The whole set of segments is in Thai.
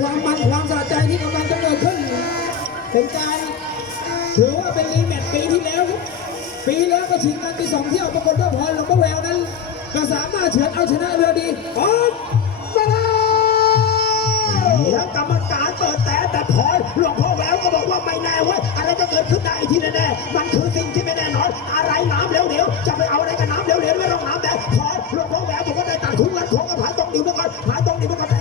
ความมันความสะใจที่กำลังจะเกิดขึ้นเป็นการถือว่าเป็นรีแมตช์ปีที่แล้ว ปีแล้วก็ชิงกันไปสองเที่ยวปรากฏว่าพอหลวงพ่อแววนั้น ก็สามารถเฉือนเอาชนะเรือดีออกมาแล้วแล้วกรรมการเปิดแต่แต่พอหลวงพ่อแววก็บอกว่าไม่แน่เว้ยอะไรจะเกิดขึ้นได้ที่แน่ๆมันคือสิ่งที่ไม่แน่นอน อะไรน้ำเหลวเดี๋ยวจะไปเอาอะไรกับน้ำเหลวเดี๋ยวไม่ต้องน้ำแดงพอหลวงพ่อแววบอกว่าได้ตัดคุ้งรัดของกับผายตรงดิวมาก่อนผายตรงดิวมาก่อน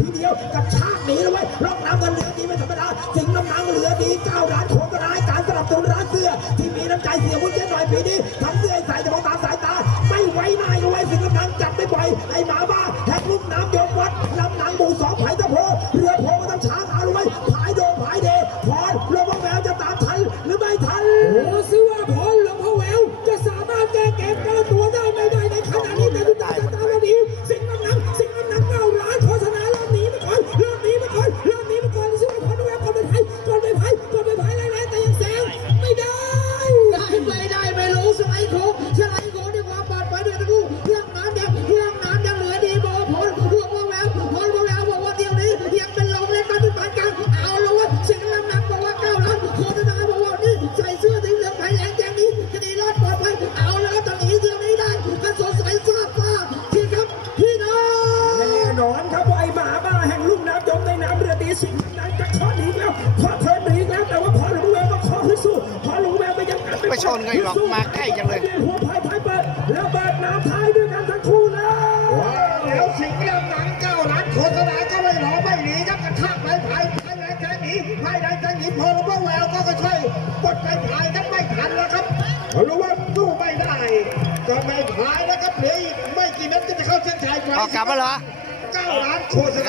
ทีเดียวกับชาติหนีเลยเว้ยร่องน้ำกันเหลือดีไม่ธรรมดาสิงน้ำน้ำเหลือดีเก้าร้านของก็ร้ายการสนับสนุนร้านเสื้อ ที่มีน้ำใจเสียมุ้นเจ๊หน่อยปีนี้ทำเสื้อให้ใส่แต่มองตามสายตา ไม่ไว้หนายเอาไว้สิงน้ำน้ำจับไม่ปล่อยไอ้หมาบ้าแหกลุ่มน้ำยมวัดลำหนังหมู่สองไผ่ตะโพเรือโพก็ต้องช้างเอาเลยเว้ผายโดงผายเดพรลง ได้ไม่ได้ไม่รู้สไลด์โค้งสไลด์โค้งด้วยความปลอดภัยด้วยทั้งคู่เรื่องน้ำยังเครื่องน้ำยังเหลือดีบอกว่าผลรื่องว่าแววผลว่าแววบอกว่าเดี๋ยวนี้ยังเป็นลมเล่นมาที่ปานกลางเอาละวะสิ่งน้ำหนักบอกว่าเก้าล้านโฆษณาบอกว่านี่ใส่เสื้อสีเหลืองไผ่แดงแดงนี้จะดีรอดปลอดภัยเอาละครับตอนนี้เดี๋ยวนี้ได้กันสดใสทราบว่าที่ครับพี่น้องแน่นอนครับว่าไอ้หมาบ้าแห่งลุ่มน้ำยมในน้ำเรือดีสิ่งนั้นจะ ชนกันอีกหรอกมาใกล้จังเลยหัวพายพายเปิดแล้วเปิดน้ำพายด้วยกันทั้งคู่นะแล้วสิ่งเรื่องหนังเก้าล้านโฆษณาก็ไม่รอไม่หนีครับกระชากไปไผ่ไผ่แรงแค่หนีไผ่แรงแค่หนีพอหลวงพ่อแววก็ก็ช่วยกดไปไผ่ครับไม่ทันแล้วครับเขารู้ว่าสู้ไม่ได้ก็ไม่พายนะครับเหลืออีกไม่กี่เมตรก็จะเข้าเส้นชัยออกกลับมาเหรอเก้าล้านโฆษณา